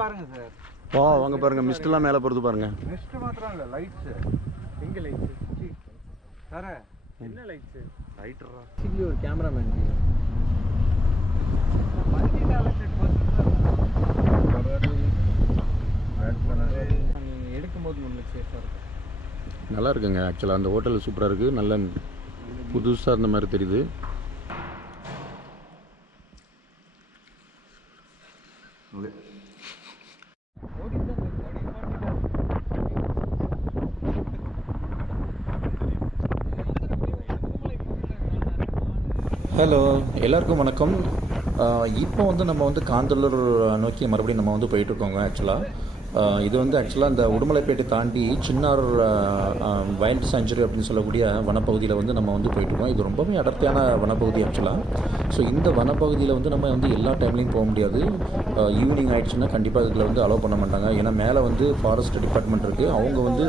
பாருங்க சார். ஓ வாங்க பாருங்க. மிஸ்ட்லாம் மேலே போகிறது பாருங்க. நெக்ஸ்ட் மாத்திரம் இல்ல லைட்ஸ் எங்க லைட்ஸ் தர. என்ன லைட்ஸ் ரைட்டரா சில்லி ஒரு கேமராமேன் மல்டி டேலண்டட் எடுக்கும்போது நம்மளுக்கு சேஃபாக இருக்கும். நல்லா இருக்குங்க. ஆக்சுவலாக அந்த ஹோட்டல் சூப்பராக இருக்குது நல்ல புதுசாக இருந்த மாதிரி தெரியுது. ஹலோ எல்லாருக்கும் வணக்கம். இப்போ வந்து நம்ம வந்து காந்தலூர் நோக்கி மறுபடியும் நம்ம வந்து போயிட்டுருக்கோங்க ஆக்சுவலாக இது வந்து ஆக்சுவலாக இந்த உடுமலைப்பேட்டை தாண்டி சின்னார் வைல்ட் சேஞ்சுரி அப்படின்னு சொல்லக்கூடிய வனப்பகுதியில் வந்து நம்ம வந்து போயிட்டுருக்கோம். இது ரொம்பவே அடர்த்தியான வனப்பகுதி ஆக்சுவலாக ஸோ இந்த வனப்பகுதியில் வந்து நம்ம வந்து எல்லா டைம்லையும் போக முடியாது. ஈவினிங் ஆயிடுச்சுன்னா கண்டிப்பாக இதில் வந்து அலோவ் பண்ண மாட்டாங்க. ஏன்னா மேலே வந்து ஃபாரஸ்ட் டிபார்ட்மெண்ட் இருக்குது அவங்க வந்து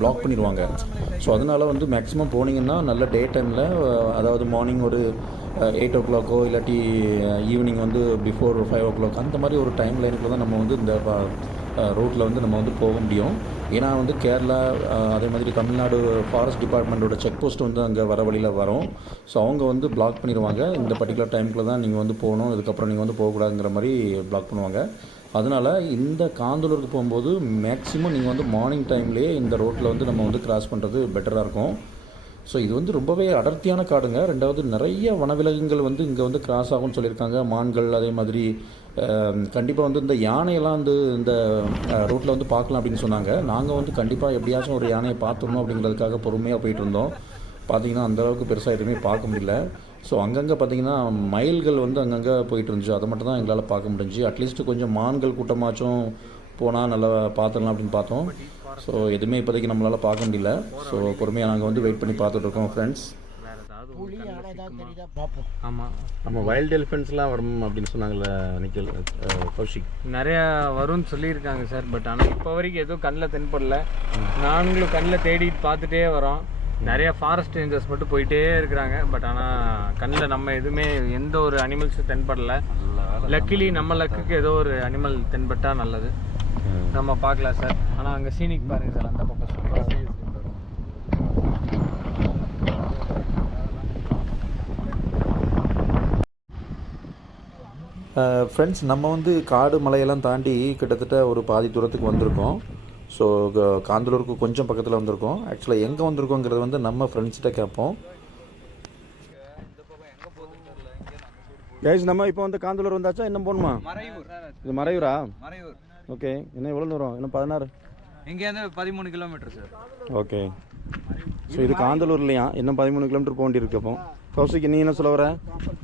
பிளாக் பண்ணிடுவாங்க. ஸோ அதனால் வந்து மேக்ஸிமம் போனீங்கன்னா நல்ல டே டைமில் அதாவது மார்னிங் ஒரு எயிட் ஓ கிளாக்கோ இல்லாட்டி ஈவினிங் வந்து பிஃபோர் ஃபைவ் ஓ கிளாக் அந்த மாதிரி ஒரு டைம் லைனுக்குள்ள தான் நம்ம வந்து இந்த ரோட்டில் வந்து நம்ம வந்து போக முடியும். ஏன்னா வந்து கேரளா அதே மாதிரி தமிழ்நாடு ஃபாரஸ்ட் டிபார்ட்மெண்ட்டோட செக் போஸ்ட் வந்து அங்கே வர வழியில் வரும். ஸோ அவங்க வந்து பிளாக் பண்ணிடுவாங்க. இந்த பர்டிகுலர் டைமுக்குள்ள தான் நீங்கள் வந்து போகணும். இதுக்கப்புறம் நீங்கள் வந்து போகக்கூடாதுங்கிற மாதிரி பிளாக் பண்ணுவாங்க. அதனால் இந்த காந்தலூருக்கு போகும்போது மேக்ஸிமம் நீங்கள் வந்து மார்னிங் டைம்லேயே இந்த ரோட்டில் வந்து நம்ம வந்து கிராஸ் பண்ணுறது பெட்டராக இருக்கும். ஸோ இது வந்து ரொம்பவே அடர்த்தியான காடுங்க. ரெண்டாவது நிறைய வனவிலங்குகள் வந்து இங்கே வந்து கிராஸ் ஆகும்னு சொல்லியிருக்காங்க. மான்கள் அதே மாதிரி கண்டிப்பாக வந்து இந்த யானையெல்லாம் வந்து இந்த ரூட்டில் வந்து பார்க்கலாம் அப்படின்னு சொன்னாங்க. நாங்கள் வந்து கண்டிப்பாக எப்படியாச்சும் ஒரு யானையை பார்த்துடணும் அப்படிங்கிறதுக்காக பொறுமையாக போயிட்டு இருந்தோம். பார்த்தீங்கன்னா அந்தளவுக்கு பெருசாக எதுவுமே பார்க்க முடியல. ஸோ அங்கங்கே பார்த்தீங்கன்னா மயில்கள் வந்து அங்கங்கே போயிட்டு இருந்துச்சு. அதை மட்டும் தான் எங்களால் பார்க்க முடிஞ்சு. அட்லீஸ்ட் கொஞ்சம் மான்கள் கூட்டமாச்சும் போனால் நல்லா பார்த்துடலாம் அப்படின்னு பார்த்தோம். ஸோ எதுவுமே இப்போதைக்கு நம்மளால் பார்க்க முடியல. ஸோ பொறுமையாக நாங்கள் வந்து வெயிட் பண்ணி பார்த்துட்டு இருக்கோம் ஏதாவது ஆமாம் நம்ம வைல்டு எலிஃபென்ட்ஸ்லாம் வரும் அப்படின்னு சொன்னாங்கல்ல நிக்கல் கௌஷிக்? நிறைய வரும்னு சொல்லியிருக்காங்க சார் பட் ஆனால் இப்போ வரைக்கும் எதுவும் கண்ணில் தென்படல. நாங்களும் கண்ணில் தேடிட்டு பார்த்துட்டே வரோம். நிறைய ஃபாரஸ்ட் ரேஞ்சர்ஸ் மட்டும் போயிட்டே இருக்கிறாங்க பட் ஆனால் கண்ணில் நம்ம எதுவுமே எந்த ஒரு அனிமல்ஸும் தென்படல. லக்கிலி நம்ம லக்குக்கு ஏதோ ஒரு அனிமல் தென்பட்டா நல்லது. நம்ம பார்க்கலாம் சார். ஆனால் அங்கே சீனிக் பாருங்க சார் அந்த பக்கம். சூப்பராக ஃப்ரெண்ட்ஸ் நம்ம வந்து காடு மலையெல்லாம் தாண்டி கிட்டத்தட்ட ஒரு பாதி தூரத்துக்கு வந்திருக்கோம். ஸோ காந்தலூருக்கு கொஞ்சம் பக்கத்தில் வந்திருக்கோம். ஆக்சுவலாக எங்கே வந்திருக்கோங்கிறது வந்து நம்ம ஃப்ரெண்ட்ஸ்கிட்ட கேட்போம். கேஸ் நம்ம இப்போ வந்து காந்தலூர் வந்தாச்சா? இன்னும் போகணுமா? மறையூர். இது மறையூரா? மறையூர். ஓகே இன்னும் எவ்வளோ தூரம்? இன்னும் பதினாறு? இங்கேருந்து பதிமூணு கிலோமீட்டர் சார் ஓகே ஸோ இது காந்தலூர் இல்லையா இன்னும் பதிமூணு கிலோமீட்டர் போக வேண்டியிருக்கு அப்போ. கௌசிக் நீ என்ன சொல்ல வர?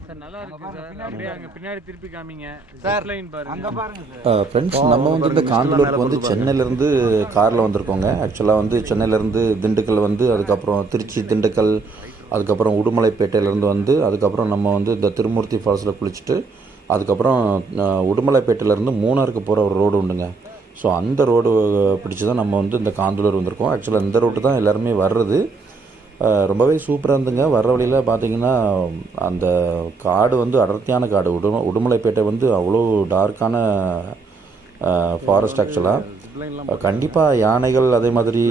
சார் நல்லா இருக்கு சார். அப்படியே அங்கே பின்னாடி திருப்பி காமிங்க. சார் லைன் பாருங்க. அங்க பாருங்க சார். ஃப்ரெண்ட்ஸ் நம்ம வந்து இந்த காந்தலூருக்கு வந்து சென்னையிலேருந்து காரில் வந்திருக்கோங்க. ஆக்சுவலாக வந்து சென்னையிலேருந்து திண்டுக்கல் வந்து அதுக்கப்புறம் திருச்சி திண்டுக்கல் அதுக்கப்புறம் உடுமலைப்பேட்டையிலேருந்து வந்து அதுக்கப்புறம் நம்ம வந்து இந்த திருமூர்த்தி ஃபால்ஸில் குளிச்சுட்டு அதுக்கப்புறம் உடுமலைப்பேட்டையிலேருந்து மூணாருக்கு போகிற ஒரு ரோடு உண்டுங்க. ஸோ அந்த ரோடு பிடிச்சி தான் நம்ம வந்து இந்த காந்தலூர் வந்திருக்கோம். ஆக்சுவலாக இந்த ரோட்டு தான் எல்லாருமே வர்றது. ரொம்பவே சூப்பராக இருந்துங்க. வர்ற வழியில் பார்த்தீங்கன்னா அந்த காடு வந்து அடர்த்தியான காடு. உடும உடுமலைப்பேட்டை வந்து அவ்வளோ டார்க்கான ஃபாரஸ்ட் ஆக்சுவலாக கண்டிப்பாக யானைகள் அதே மாதிரி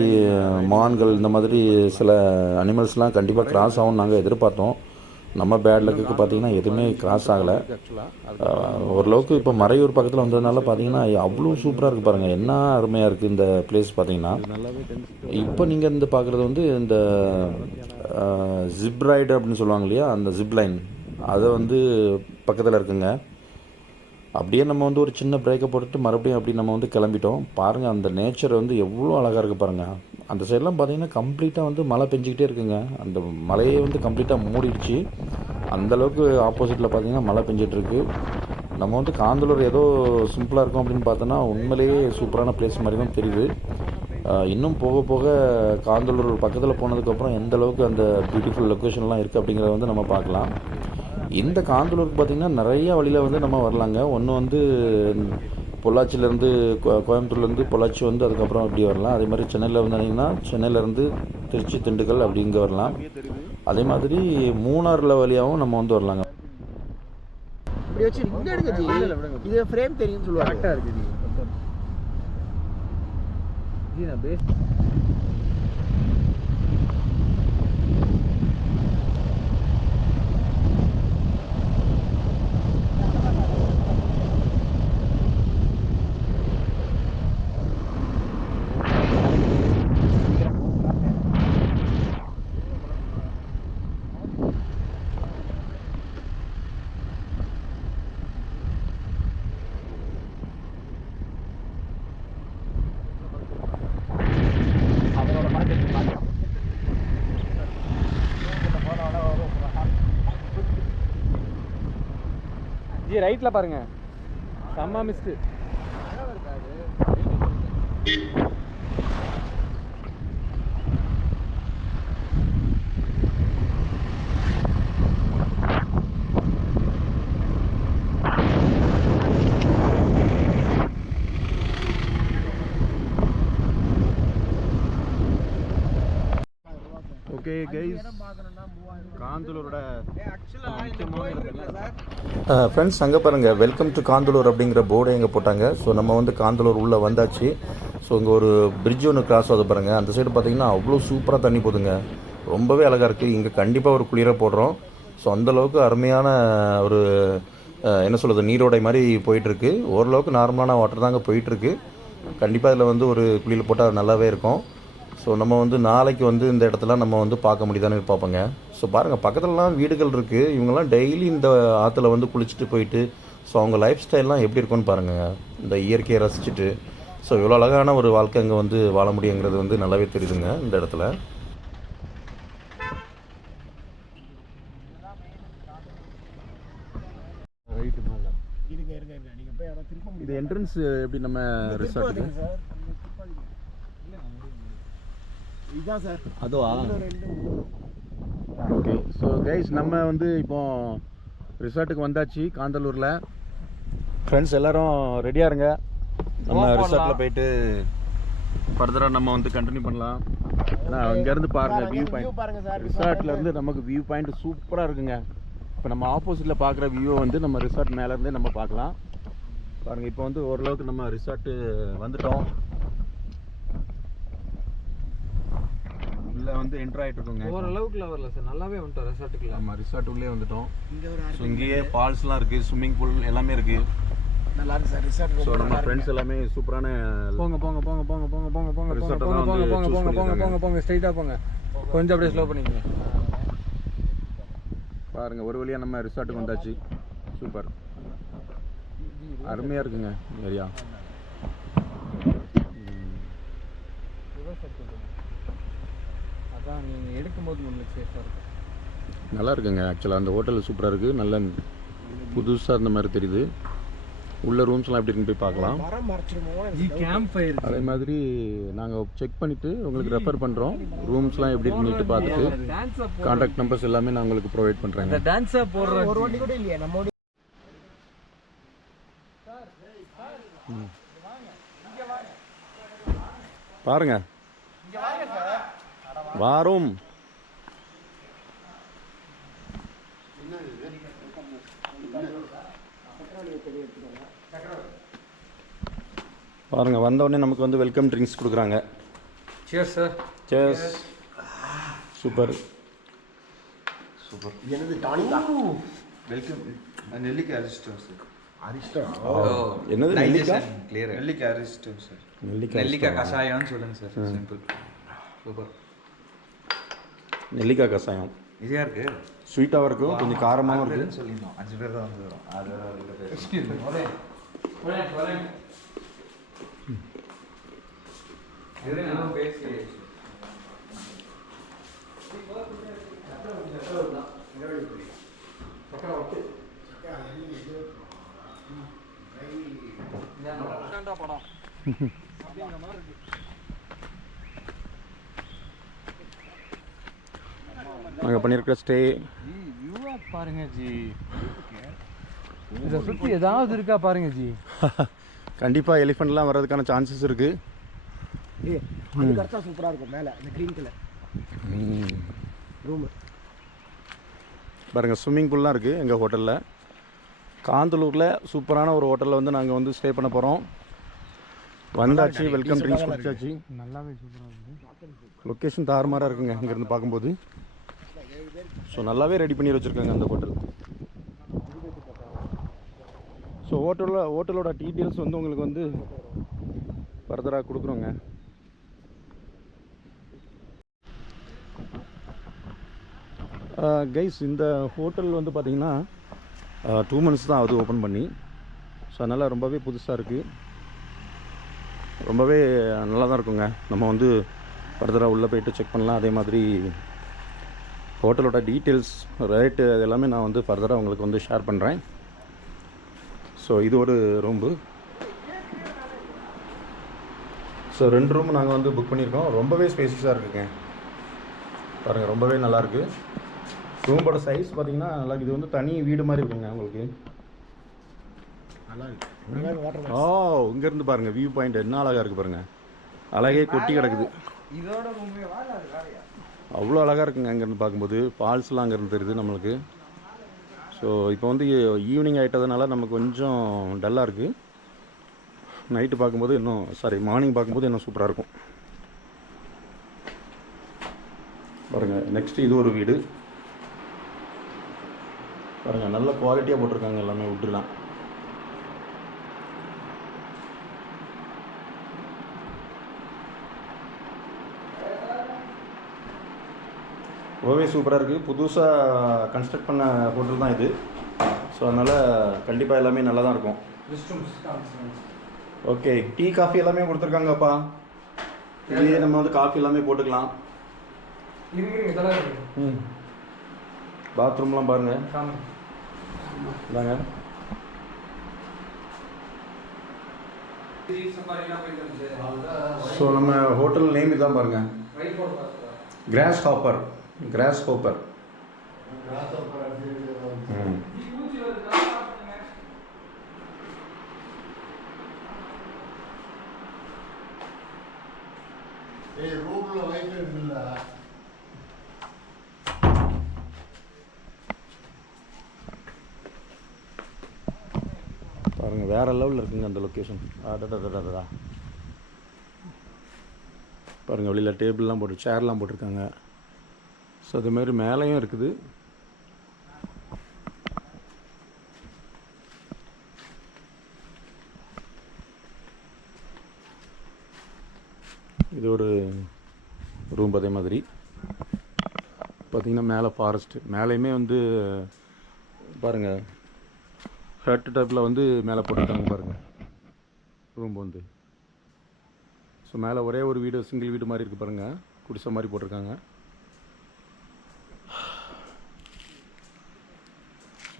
மான்கள் இந்த மாதிரி சில அனிமல்ஸ்லாம் கண்டிப்பாக கிராஸ் ஆகும் நாங்கள் எதிர்பார்த்தோம். நம்ம பேட் லக்குக்கு பார்த்தீங்கன்னா எதுவுமே கிராஸ் ஆகலை. ஓரளவுக்கு இப்போ மறையூர் பக்கத்தில் வந்ததுனால பார்த்தீங்கன்னா அவ்வளோ சூப்பராக இருக்குது பாருங்கள் என்ன அருமையாக இருக்குது இந்த பிளேஸ் பார்த்தீங்கன்னா இப்போ நீங்கள் இந்த பார்க்குறது வந்து இந்த ஜிப் ரைடு அப்படின்னு சொல்லுவாங்க இல்லையா? அந்த ஜிப் லைன் அதை வந்து பக்கத்தில் இருக்குங்க. அப்படியே நம்ம வந்து ஒரு சின்ன பிரேக்கை போட்டுட்டு மறுபடியும் அப்படி நம்ம வந்து கிளம்பிட்டோம். பாருங்கள் அந்த நேச்சர் வந்து எவ்வளோ அழகாக இருக்குது பாருங்கள் அந்த சைட்லாம் பார்த்திங்கன்னா கம்ப்ளீட்டாக வந்து மழை பெஞ்சிக்கிட்டே இருக்குங்க. அந்த மலையே வந்து கம்ப்ளீட்டாக மூடிடுச்சு. அந்த அளவுக்கு ஆப்போசிட்டில் பார்த்தீங்கன்னா மழை பெஞ்சிட்ருக்கு. நம்ம வந்து காந்தலூர் ஏதோ சிம்பிளாக இருக்கும் அப்படின்னு பார்த்தோன்னா உண்மையிலேயே சூப்பரான பிளேஸ் மாதிரி தான் தெரியுது. இன்னும் போக போக காந்தலூர் பக்கத்தில் போனதுக்கப்புறம் எந்த அளவுக்கு அந்த பியூட்டிஃபுல் லொக்கேஷன்லாம் இருக்குது அப்படிங்கிறத வந்து நம்ம பார்க்கலாம். இந்த காந்தலூருக்கு பார்த்திங்கன்னா நிறையா வழியில் வந்து நம்ம வரலாங்க. ஒன்று வந்து பொள்ளாச்சியிலேருந்து கோயம்புத்தூர்லேருந்து பொள்ளாச்சி வந்து அதுக்கப்புறம் இப்படி வரலாம். அதே மாதிரி சென்னையில் வந்தீங்கன்னா சென்னையிலேருந்து திருச்சி திண்டுக்கல் அப்படி இங்கே வரலாம். அதே மாதிரி மூணாறில் வழியாகவும் நம்ம வந்து வரலாங்க. இப்படி வச்சு இங்க எடுங்க ஜி. இது ஃப்ரேம் தெரியும்னு சொல்லுவாங்க. கரெக்டாக இருக்குது ஹோட்டல் ஜி. நான் பேஸ் இங்கே ரைட்டில் பாருங்கள் செம்ம மிஸ்டு ஓகே கைஸ் காந்தலூரோட ஃப்ரெண்ட்ஸ் அங்கே பாருங்கள் வெல்கம் டு காந்தலூர் அப்படிங்கிற போர்டை இங்கே போட்டாங்க. ஸோ நம்ம வந்து காந்தலூர் உள்ளே வந்தாச்சு. ஸோ இங்கே ஒரு பிரிட்ஜ் ஒன்று கிராஸ் ஆகுது பாருங்கள் அந்த சைடு பார்த்தீங்கன்னா அவ்வளோ சூப்பராக தண்ணி போகுதுங்க ரொம்பவே அழகாக இருக்குது இங்கே கண்டிப்பாக ஒரு குளிராக போடுறோம். ஸோ அந்தளவுக்கு அருமையான ஒரு என்ன சொல்கிறது நீரோடை மாதிரி போயிட்டுருக்கு ஓரளவுக்கு நார்மலான வாட்டர் தாங்க போயிட்டுருக்கு கண்டிப்பாக இதில் வந்து ஒரு குளியல் போட்டால் நல்லாவே இருக்கும். ஸோ நம்ம வந்து நாளைக்கு வந்து இந்த இடத்துல நம்ம வந்து பார்க்க முடியுதான்னு பார்ப்போங்க. ஸோ பாருங்கள் பக்கத்துலலாம் வீடுகள் இருக்குது இவங்கெல்லாம் டெய்லி இந்த ஆற்றுல வந்து குளிச்சுட்டு போயிட்டு ஸோ அவங்க லைஃப் ஸ்டைல்லாம் எப்படி இருக்கும்னு பாருங்கள் இந்த இயற்கையை ரசிச்சுட்டு ஸோ இவ்வளோ அழகான ஒரு வாழ்க்கை அங்கே வந்து வாழ முடியுங்கிறது வந்து நல்லாவே தெரியுதுங்க இந்த இடத்துல. ரைட்டு இது என்ட்ரன்ஸ் எப்படி நம்ம ரிசார்ட் சார் இதுதான் சார். அதுவா? ஓகே ஸோ கைஸ் நம்ம வந்து இப்போ ரிசார்ட்டுக்கு வந்தாச்சு காந்தலூரில். ஃப்ரெண்ட்ஸ் எல்லாரும் ரெடியாக இருங்க. நம்ம. ரிசார்ட்டில் போயிட்டு ஃபர்தராக நம்ம வந்து கண்டினியூ பண்ணலாம். ஏன்னா அங்கேருந்து பாருங்க வியூ பாயிண்ட் பாருங்க சார். ரிசார்ட்ல இருந்து நமக்கு வியூ பாயிண்ட் சூப்பராக இருக்குங்க. இப்போ நம்ம ஆப்போசிட்டில் பார்க்குற வியூவை வந்து நம்ம ரிசார்ட் மேலேருந்தே நம்ம பார்க்கலாம் பாருங்க இப்போ வந்து ஓரளவுக்கு நம்ம ரிசார்ட்டு வந்துட்டோம். வந்து என்ட்ரு ஆகிட்டு இருக்கோங்க ஓரளவுக்குல வரல சார். நல்லாவே வந்துட்டோம் ரெசார்ட்டுக்குள்ள நம்ம ரிசார்ட் உள்ளே வந்துட்டோம். இங்க ஒரு ஸோ இங்கேயே ஃபால்ஸ்லாம் இருக்குது ஸ்விம்மிங் பூல் எல்லாமே இருக்குது நல்லா இருக்கு சார் ரிசார்ட் ஸோ நம்ம ஃப்ரெண்ட்ஸ் எல்லாமே சூப்பரான போங்க போங்க போங்க போங்க போங்க போங்க போங்க போங்க Resort போங்க போங்க போங்க போங்க போங்க. போங்க போங்க ஸ்ட்ரைட்டாக போங்க. கொஞ்சம் அப்படியே ஸ்லோ பண்ணிக்கங்க. பாருங்க ஒரு வழியாக நம்ம ரிசார்ட்டுக்கு வந்தாச்சு. சூப்பர் அருமையாக இருக்குங்க ஏரியா அதான் நீங்கள் எடுக்கும்போது நம்மளுக்கு சேஃபாக இருக்கும் நல்லா இருக்குங்க. ஆக்சுவலாக அந்த ஹோட்டல் சூப்பராக இருக்குது நல்ல புதுசாக இருந்த மாதிரி தெரியுது. உள்ள ரூம்ஸ்லாம் எப்படி இருக்குன்னு போய் பார்க்கலாம். அதே மாதிரி நாங்கள் செக் பண்ணிவிட்டு உங்களுக்கு ரெஃபர் பண்ணுறோம் ரூம்ஸ்லாம் எப்படி இருக்குன்னு பார்த்துட்டு டான்ஸா காண்டாக்ட் நம்பர்ஸ் எல்லாமே நான் உங்களுக்கு ப்ரொவைட் பண்ணுறேங்க டான்ஸா போடுற ஒரு வண்டி கூட இல்லையா. நம்ம வண்டி பாருங்க வாரும். பாருங்க வந்த உடனே நமக்கு வந்து வெல்கம் ட்ரிங்க்ஸ் கொடுக்குறாங்க. சியர் சார் சேஸ் சூப்பர் எனது டானிக்கா வெல்கம் நெல்லிக்காய் அரிஸ்டம் சார் அரிஷ்டம் என்னது நெல்லிக்காய் கிளியர் நெல்லிக்காய் அரிஸ்டம் சார் நெல்லிக்காய் நெல்லிக்காய் கஷாயம்னு சொல்லுங்க சார் சிம்பிள் சூப்பர் நெல்லிக்காய் கஷாயம். ஈஸியாக இருக்கு? ஸ்வீட்டாகவும் இருக்கும் கொஞ்சம் காரமாகவும் இருக்குது சொல்லியிருந்தோம். அஞ்சு பேர் தான் வந்து வரும் ஆறு பேர் ஆறு பேர் நாங்கள் பண்ணியிருக்கிற ஸ்டே பாருங்க ஜி. இதை சுற்றி ஏதாவது இருக்கா பாருங்க ஜி. கண்டிப்பாக எலிஃபெண்ட்லாம் வர்றதுக்கான சான்சஸ் இருக்குது கரெக்டாக சூப்பராக இருக்கும் மேலே அந்த க்ரீன் கலர் ரூமு பாருங்கள் ஸ்விம்மிங் பூல்லாம் இருக்குது எங்கள் ஹோட்டலில் காந்தலூரில் சூப்பரான ஒரு ஹோட்டலில் வந்து நாங்கள் வந்து ஸ்டே பண்ண போகிறோம் வந்தாச்சு வெல்கம் ட்ரிங்க்ஸ் குடிச்சாச்சு. நல்லாவே சூப்பராக இருக்குது லொக்கேஷன் தாறுமாறாக இருக்குங்க இங்கேருந்து பார்க்கும்போது. ஸோ நல்லாவே ரெடி பண்ணி வச்சுருக்காங்க அந்த ஹோட்டல் ஸோ ஹோட்டலில் ஹோட்டலோட டீட்டெயில்ஸ் வந்து உங்களுக்கு வந்து ஃபர்தராக கொடுக்குறோங்க. கைஸ் இந்த ஹோட்டல் வந்து பார்த்திங்கன்னா டூ மந்த்ஸ் தான் ஆகுது ஓப்பன் பண்ணி. ஸோ அதனால் ரொம்பவே புதுசாக இருக்குது ரொம்பவே நல்லா தான் இருக்குங்க. நம்ம வந்து ஃபர்தராக உள்ளே போயிட்டு செக் பண்ணலாம். அதே மாதிரி ஹோட்டலோட டீட்டெயில்ஸ் ரேட்டு அது எல்லாமே நான் வந்து ஃபர்தராக உங்களுக்கு வந்து ஷேர் பண்ணுறேன் ஸோ இது ஒரு ரூம்பு ஸோ ரெண்டு ரூம் நாங்கள் வந்து புக் பண்ணியிருக்கோம். ரொம்பவே ஸ்பேசியஸாக இருக்குங்க. பாருங்கள் ரொம்பவே நல்லாயிருக்கு ரூமோட சைஸ் பார்த்தீங்கன்னா நல்லா இது வந்து தனி வீடு மாதிரி இருக்குங்க உங்களுக்கு. ஓ இங்கேருந்து பாருங்கள் வியூ பாயிண்ட் என்ன அழகாக இருக்குது பாருங்கள் அழகே கொட்டி கிடக்குது. இதோட அவ்வளோ அழகாக இருக்குங்க அங்கேருந்து பார்க்கும்போது. ஃபால்ஸ்லாம் அங்கேருந்து தெரியுது நம்மளுக்கு. ஸோ இப்போ வந்து ஈவினிங் ஆகிட்டதுனால நமக்கு கொஞ்சம் டல்லாக இருக்குது நைட்டு பார்க்கும்போது இன்னும் சாரி மார்னிங் பார்க்கும்போது இன்னும் சூப்பராக இருக்கும். பாருங்கள் நெக்ஸ்ட் இது ஒரு வீடு. பாருங்கள் நல்ல குவாலிட்டியாக போட்டிருக்காங்க எல்லாமே விட்டுலாம் ரொம்பவே சூப்பராக இருக்குது புதுசாக கன்ஸ்ட்ரக்ட் பண்ண ஹோட்டல் தான் இது. ஸோ அதனால் கண்டிப்பாக எல்லாமே நல்லா தான் இருக்கும். ஓகே டீ காஃபி எல்லாமே கொடுத்துருக்காங்கப்பா. இதுலேயே நம்ம வந்து காஃபி எல்லாமே போட்டுக்கலாம். ம். பாத்ரூம்லாம் பாருங்கள் இதாங்க ஸோ நம்ம ஹோட்டல் நேம் இதுதான் பாருங்கள் cross hopper grasshopper wifi இல்ல பாருங்கள் வேறு லெவலில் இருக்குங்க அந்த லொக்கேஷன் அடடடடடா பாருங்கள் வெளியில் டேபிள்லாம் போட்டு சேர்லாம் போட்டிருக்காங்க. ஸோ அதுமாரி மேலேயும் இருக்குது. இது ஒரு ரூம் அதே மாதிரி. பார்த்திங்கன்னா மேலே ஃபாரஸ்ட்டு மேலேயுமே வந்து பாருங்கள் ஹர்ட் டைப்பில் வந்து மேலே போட்டுருக்காங்க பாருங்கள் ரூம் வந்து. ஸோ மேலே ஒரே ஒரு வீடு சிங்கிள் வீடு மாதிரி இருக்குது பாருங்கள் குடிசை மாதிரி போட்டிருக்காங்க.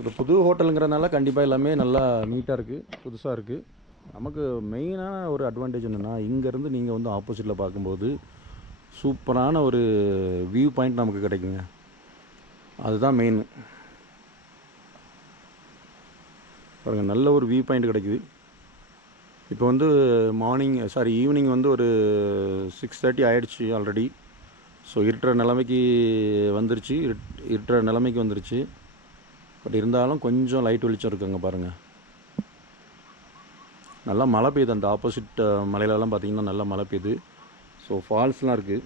ஒரு புது ஹோட்டலுங்கிறதுனால கண்டிப்பாக எல்லாமே நல்லா நீட்டாக இருக்குது புதுசாக இருக்குது நமக்கு மெயினான ஒரு அட்வான்டேஜ் என்னென்னா இங்கேருந்து நீங்கள் வந்து ஆப்போசிட்டில் பார்க்கும்போது சூப்பரான ஒரு வியூ பாயிண்ட் நமக்கு கிடைக்குங்க. அதுதான் மெயின் பாருங்க நல்ல ஒரு வியூ பாயிண்ட் கிடைக்குது. இப்போ வந்து மார்னிங் சாரி ஈவினிங் வந்து ஒரு சிக்ஸ் தேர்ட்டி ஆயிடுச்சு ஆல்ரெடி ஸோ இருட்டுற நிலைமைக்கு வந்துருச்சு இருட்டுற நிலைமைக்கு வந்துருச்சு. பட் இருந்தாலும் கொஞ்சம் லைட் வெளிச்சம் இருக்குங்க பாருங்கள் நல்லா மழை பெய்யுது அந்த ஆப்போசிட் மலையிலலாம் பார்த்தீங்கன்னா நல்லா மழை பெய்யுது. ஸோ ஃபால்ஸ்லாம் இருக்குது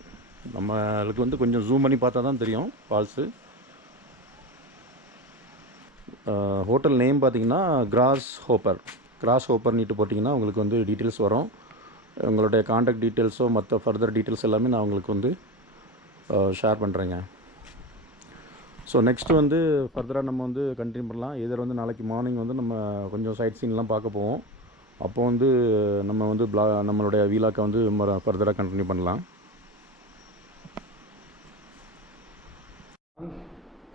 நம்மளுக்கு வந்து கொஞ்சம் ஜூம் பண்ணி பார்த்தா தான் தெரியும் ஃபால்ஸு ஹோட்டல் நேம் பார்த்தீங்கன்னா கிராஸ் ஹோப்பர் கிராஸ் ஹோப்பர்னிட்டு போட்டிங்கன்னா உங்களுக்கு வந்து டீட்டெயில்ஸ் வரும். உங்களுடைய காண்டாக்ட் டீட்டெயில்ஸோ மற்ற ஃபர்தர் டீட்டெயில்ஸ் எல்லாமே நான் உங்களுக்கு வந்து ஷேர் பண்ணுறேங்க ஸோ நெக்ஸ்ட்டு வந்து ஃபர்தராக நம்ம வந்து கண்டினியூ பண்ணலாம். எதிர் வந்து நாளைக்கு மார்னிங் வந்து நம்ம கொஞ்சம் சைட் சீன்லாம் பார்க்க போவோம். அப்போ வந்து நம்ம வந்து பிளா நம்மளுடைய வீலாக்கை வந்து ஃபர்தராக கண்டினியூ பண்ணலாம்.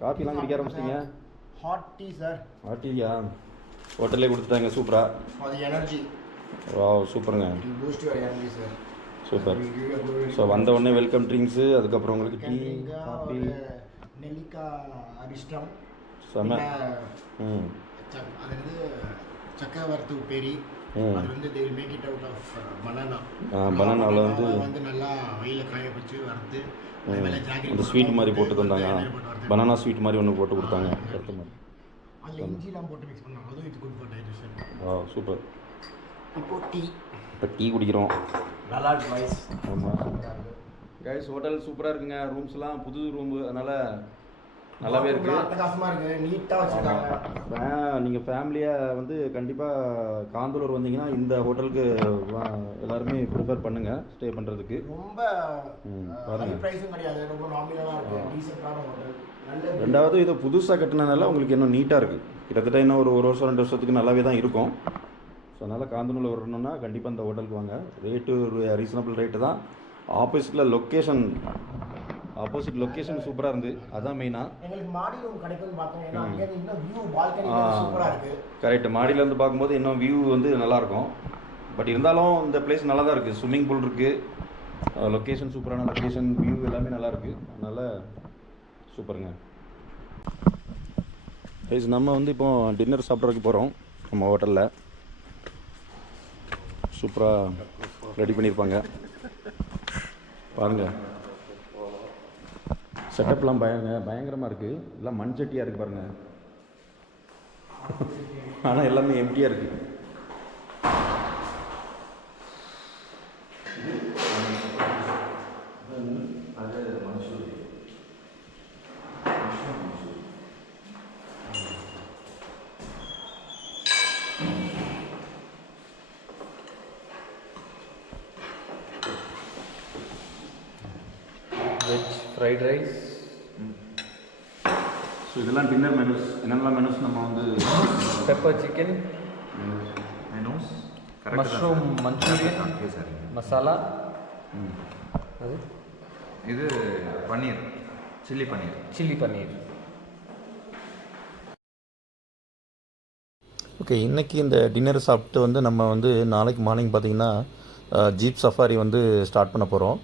காஃபிலாம் குடிக்க ஆரம்பிச்சிட்டிங்க? ஹாட் டீ சார் ஆட்டியா ஹோட்டல்லே கொடுத்துட்டாங்க சூப்பராக ஃபார் தி எனர்ஜி வா சூப்பருங்க boost your energy sir super so வந்த உடனே வெல்கம் ட்ரிங்க்ஸு அதுக்கப்புறம் உங்களுக்கு டீ காஃபி நெல்லிக்காய் அரிஷ்டம் செம. ம். அது வந்து சக்கரவர்த்தி உப்பேரி. அது வந்து will make it out of banana ah, banana ல வந்து- வந்து நல்லா வெயில காய வச்சு வறுத்து அந்த ஸ்வீட் மாதிரி போட்டு தந்தாங்க. பனானா ஸ்வீட் மாதிரி ஒன்று போட்டு கொடுத்தாங்க. அடுத்த மாதிரி. அதுல இஞ்சிலாம் போட்டு மிக்ஸ் பண்ணாங்க அதுவும் இது குட் ஃபார் டைஜஷன் சூப்பர். இப்போ டீ. இப்போ டீ குடிக்கிறோம். நல்லா இருக்கு வாய்ஸ் ஆமாம் கைஸ் ஹோட்டல் சூப்பராக இருக்குங்க. ரூம்ஸ்லாம் புது ரூம் அதனால் நல்லாவே இருக்குது அட்டகாசமா இருக்கு. நீட்டா வச்சிருக்காங்க. நீங்கள் ஃபேமிலியாக வந்து கண்டிப்பாக காந்தலூர் வந்தீங்கன்னா இந்த ஹோட்டலுக்கு எல்லாருமே ப்ரிஃபர் பண்ணுங்கள் ஸ்டே பண்ணுறதுக்கு ரொம்ப. பிரைஸும் கிடையாது. ரொம்ப நாமினலா இருக்கு. ரெண்டாவது இது புதுசாக கட்டினதுனால உங்களுக்கு இன்னும் நீட்டாக இருக்குது கிட்டத்தட்ட இன்னும் ஒரு ஒரு வருஷம் ரெண்டு வருஷத்துக்கு நல்லாவே தான் இருக்கும். ஸோ அதனால் காந்தனூரில் வரணும்னா கண்டிப்பாக இந்த ஹோட்டலுக்கு வாங்க. ரேட்டு ஒரு ரீசனபிள் ரேட்டு தான். ஆப்போசிட்டில் லொக்கேஷன் ஆப்போசிட் லொக்கேஷன் சூப்பராக இருந்து. அதான் மெயினாக எங்களுக்கு மாடி ரூம் பார்த்தோம். ஏன்னா இன்னும் வியூ பால்கனி கரெக்ட் மாடியிலேருந்து பார்க்கும்போது இன்னும் வியூ வந்து நல்லாயிருக்கும். பட் இருந்தாலும் இந்த பிளேஸ் நல்லா தான் இருக்குது ஸ்விம்மிங் பூல் இருக்குது லொக்கேஷன் சூப்பரான லொக்கேஷன் வியூ எல்லாமே நல்லா இருக்குது அதனால் சூப்பருங்க. கைஸ் நம்ம வந்து இப்போ டின்னர் சாப்பிட்றதுக்கு போகிறோம் நம்ம ஹோட்டலில் சூப்பராக ரெடி பண்ணியிருப்பாங்க. பாருங்கள் செட்டப்லாம் பயங்க பயங்கரமாக இருக்குது எல்லாம் மண் சட்டியாக இருக்குது பாருங்கள் ஆனால் எல்லாமே எம்டியாக இருக்குது menus mushroom manchurian sir masala அது இது paneer chilli paneer chilli paneer okay இன்றைக்கி இந்த டின்னர் சாப்பிட்டு வந்து நம்ம வந்து நாளைக்கு மார்னிங் பார்த்திங்கன்னா ஜீப் சஃபாரி வந்து ஸ்டார்ட் பண்ண போகிறோம்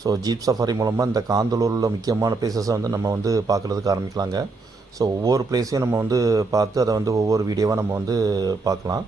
ஸோ ஜீப் சஃபாரி மூலமாக இந்த காந்தலூரில் முக்கியமான பிளேசஸை வந்து நம்ம வந்து பார்க்குறதுக்கு ஆரம்பிக்கலாங்க. ஸோ ஒவ்வொரு பிளேஸையும் நம்ம வந்து பார்த்து அதை வந்து ஒவ்வொரு வீடியோவாக நம்ம வந்து பார்க்கலாம்.